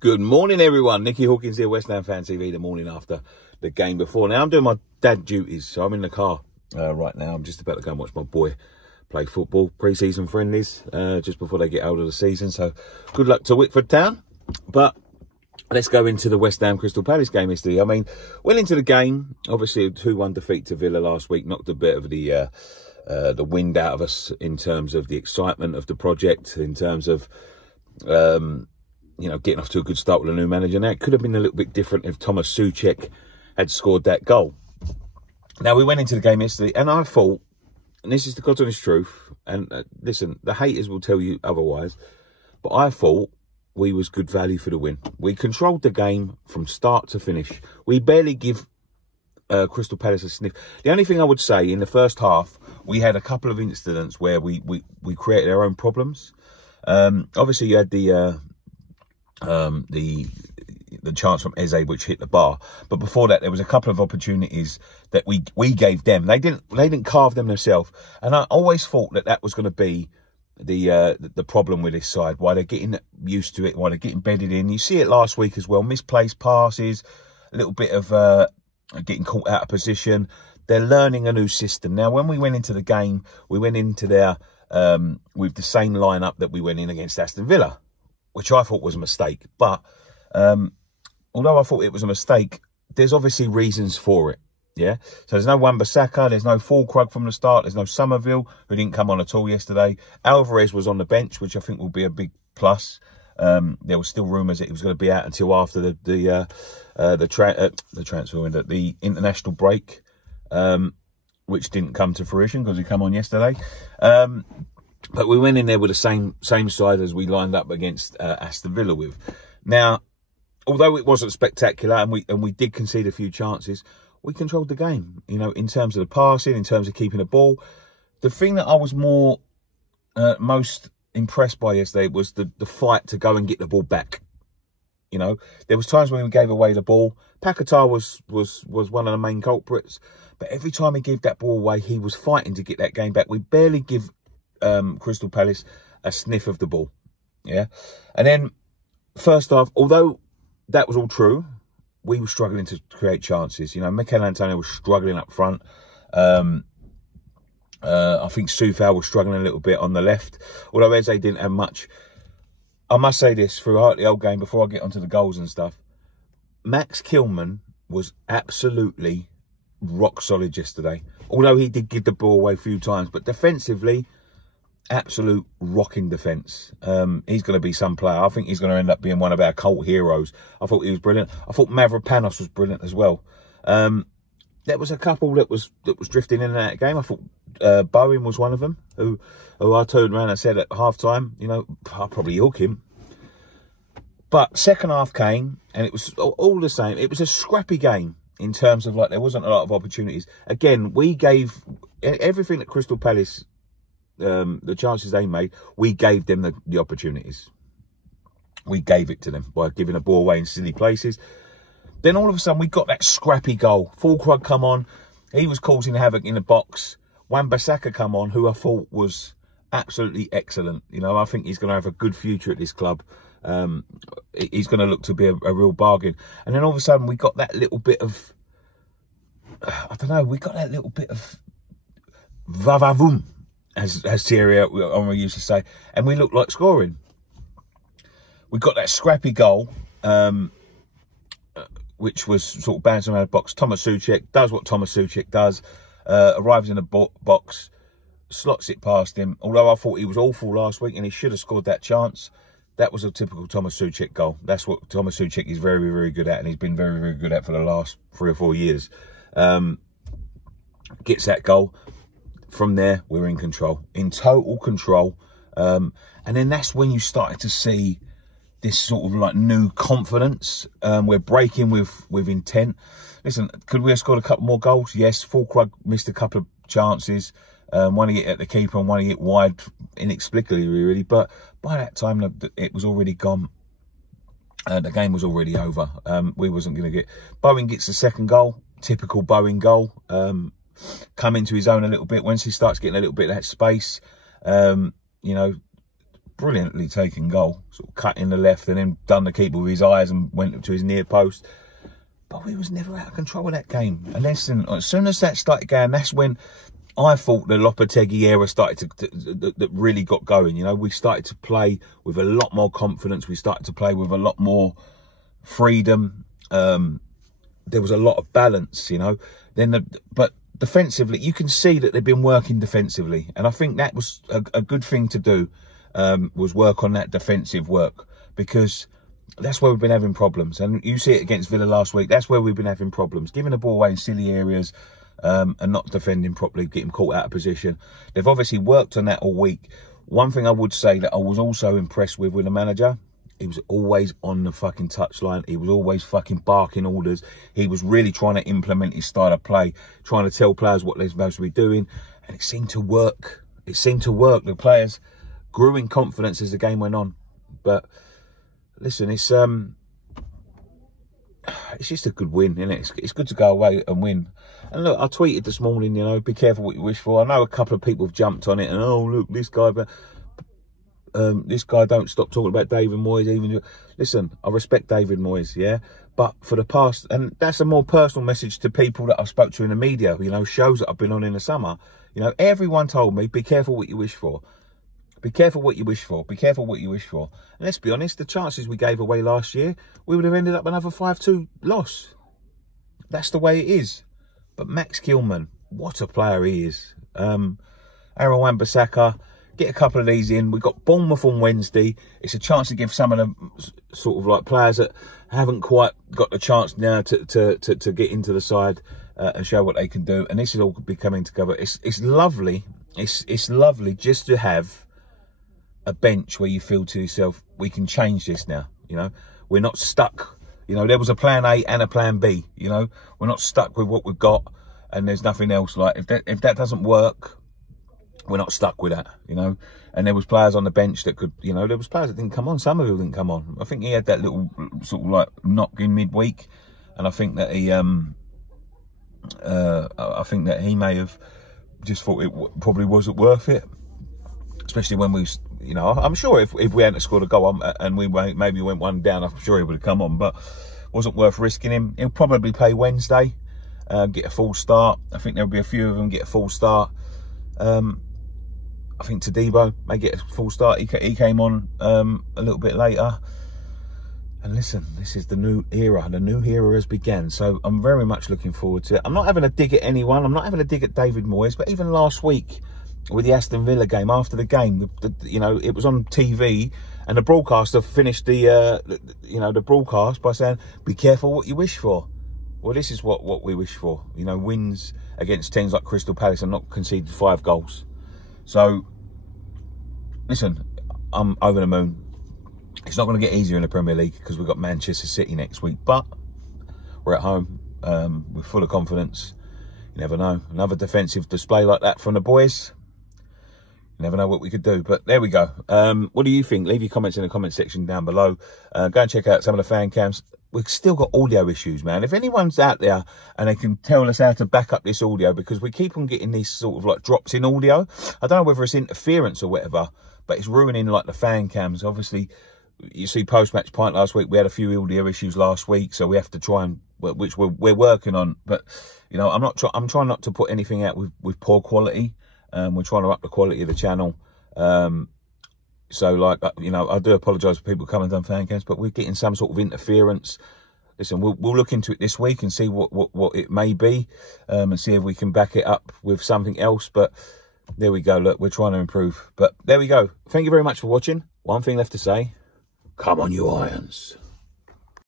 Good morning, everyone. Nicky Hawkins here, West Ham Fan TV, the morning after the game before. Now, I'm doing my dad duties, so I'm in the car right now. I'm just about to go and watch my boy play football, pre-season friendlies, just before they get out of the season. So, good luck to Whitford Town. But let's go into the West Ham Crystal Palace game yesterday. I mean, went into the game, obviously a 2-1 defeat to Villa last week, knocked a bit of the wind out of us in terms of the excitement of the project, in terms of getting off to a good start with a new manager. Now, it could have been a little bit different if Thomas Souček had scored that goal. Now, we went into the game yesterday, and I thought, and this is the God's honest truth, and listen, the haters will tell you otherwise, but I thought we was good value for the win. We controlled the game from start to finish. We barely give Crystal Palace a sniff. The only thing I would say, in the first half, we had a couple of incidents where we created our own problems. Obviously, you had the chance from Eze, which hit the bar, but before that there was a couple of opportunities that we gave them. They didn't carve them themselves, and I always thought that was going to be the problem with this side, why they're getting used to it, why they're getting bedded in. You see it last week as well, misplaced passes, a little bit of getting caught out of position. They're learning a new system. Now, when we went into the game, we went into there with the same lineup that we went in against Aston Villa, which I thought was a mistake. But although I thought it was a mistake, there's obviously reasons for it, yeah? So there's no Wan-Bissaka, there's no Fulkrug from the start, there's no Somerville, who didn't come on at all yesterday. Alvarez was on the bench, which I think will be a big plus. There were still rumours that he was going to be out until after the transfer window, the international break, which didn't come to fruition because he came on yesterday. But we went in there with the same side as we lined up against Aston Villa with. Now, although it wasn't spectacular and we did concede a few chances, we controlled the game. You know, in terms of the passing, in terms of keeping the ball. The thing that I was most impressed by yesterday was the fight to go and get the ball back. You know, there was times when we gave away the ball. Paquetá was one of the main culprits, but every time he gave that ball away, he was fighting to get that game back. We barely give Crystal Palace a sniff of the ball, yeah. And then first half, although that was all true, we were struggling to create chances. You know, Mikel Antonio was struggling up front. I think Soufal was struggling a little bit on the left, although Eze didn't have much. I must say this throughout the whole game, before I get onto the goals and stuff, Max Kilman was absolutely rock solid yesterday. Although he did give the ball away a few times, but defensively, absolute rocking defence. He's going to be some player. I think he's going to end up being one of our cult heroes. I thought he was brilliant. I thought Mavropanos was brilliant as well. There was a couple that was drifting in and out of the game. I thought Bowen was one of them, who I turned around and said at half-time, you know, I'll probably hook him. But second half came, and it was all the same. It was a scrappy game in terms of, like, there wasn't a lot of opportunities. Again, we gave everything that Crystal Palace, the chances they made, we gave them the opportunities. We gave it to them by giving a ball away in silly places. Then all of a sudden, we got that scrappy goal. Fulkrug come on. He was causing havoc in the box. Wan-Bissaka come on, who I thought was absolutely excellent. You know, I think he's going to have a good future at this club. He's going to look to be a real bargain. And then all of a sudden, we got that little bit of, I don't know, we got that little bit of va-va-voom, as Thierry Henry used to say. And we looked like scoring. We got that scrappy goal, which was sort of bouncing around the box. Thomas Souček does what Thomas Souček does. Arrives in the box, slots it past him. Although I thought he was awful last week and he should have scored that chance, that was a typical Thomas Souček goal. That's what Thomas Souček is very, very good at, and he's been very, very good at for the last 3 or 4 years. Gets that goal. From there, we're in control, in total control. And then that's when you started to see this sort of like new confidence. We're breaking with intent. Listen, could we have scored a couple more goals? Yes. Fulkrug missed a couple of chances. One to get at the keeper and one to get wide inexplicably, really. But by that time, it was already gone. The game was already over. We wasn't going to get... Bowen gets the second goal. Typical Bowen goal. Come into his own a little bit. Once he starts getting a little bit of that space, you know, brilliantly taken goal, sort of cut in the left and then done the keeper with his eyes and went up to his near post. But we was never out of control of that game. And listen, as soon as that started going, that's when I thought the Lopetegui era started that really got going. You know, we started to play with a lot more confidence. We started to play with a lot more freedom. There was a lot of balance, you know. But defensively, you can see that they've been working defensively. And I think that was a good thing to do, was work on that defensive work, because that's where we've been having problems. And you see it against Villa last week. That's where we've been having problems. Giving the ball away in silly areas, and not defending properly, getting caught out of position. They've obviously worked on that all week. One thing I would say that I was also impressed with the manager, he was always on the fucking touchline. He was always fucking barking orders. He was really trying to implement his style of play, trying to tell players what they're supposed to be doing. And it seemed to work. It seemed to work. The players grew in confidence as the game went on. But listen, it's just a good win, isn't it? It's good to go away and win. And look, I tweeted this morning, you know, be careful what you wish for. I know a couple of people have jumped on it and, oh, look, this guy don't stop talking about David Moyes. Even listen, I respect David Moyes, yeah, but for the past, and that's a more personal message to people that I spoke to in the media, you know, shows that I've been on in the summer. You know, everyone told me, be careful what you wish for. Be careful what you wish for. Be careful what you wish for. And let's be honest, the chances we gave away last year, we would have ended up another 5-2 loss. That's the way it is. But Max Kilman, what a player he is. Aaron Wan-Bissaka, get a couple of these in. We've got Bournemouth on Wednesday. It's a chance to give some of the sort of like players that haven't quite got the chance now to get into the side and show what they can do. And this is all be coming together. It's lovely. It's lovely just to have a bench where you feel to yourself, we can change this now. You know, we're not stuck. You know, there was a plan A and a plan B. You know, we're not stuck with what we've got and there's nothing else. Like if that doesn't work, we're not stuck with that, you know. And there was players on the bench that could, you know, there was players that didn't come on. Some of them didn't come on. I think he had that little sort of like knock in midweek, and I think that he, he may have just thought it probably wasn't worth it, especially when we, you know, I'm sure if we hadn't scored a goal and we maybe went one down, I'm sure he would have come on, but wasn't worth risking him. He'll probably play Wednesday, get a full start. I think there'll be a few of them get a full start. I think Todibo may get a full start. He came on a little bit later. And listen, this is the new era. The new era has begun. So I'm very much looking forward to it. I'm not having a dig at anyone. I'm not having a dig at David Moyes. But even last week with the Aston Villa game, after the game, you know, it was on TV. And the broadcaster finished the broadcast by saying, be careful what you wish for. Well, this is what we wish for. You know, wins against teams like Crystal Palace and not conceded 5 goals. So, listen, I'm over the moon. It's not going to get easier in the Premier League because we've got Manchester City next week. But we're at home. We're full of confidence. You never know. Another defensive display like that from the boys. You never know what we could do. But there we go. What do you think? Leave your comments in the comment section down below. Go and check out some of the fan cams. We've still got audio issues, man. If anyone's out there and they can tell us how to back up this audio, because we keep on getting these sort of like drops in audio. I don't know whether it's interference or whatever, but it's ruining like the fan cams. Obviously, you see post-match pint last week. We had a few audio issues last week, so we have to try and, which we're working on. But, you know, I'm trying not to put anything out with poor quality. We're trying to up the quality of the channel. So, like, you know, I do apologise for people coming down fan cams, but we're getting some sort of interference. Listen, we'll look into it this week and see what it may be, and see if we can back it up with something else. But there we go. Look, we're trying to improve. But there we go. Thank you very much for watching. One thing left to say. Come on, you Irons.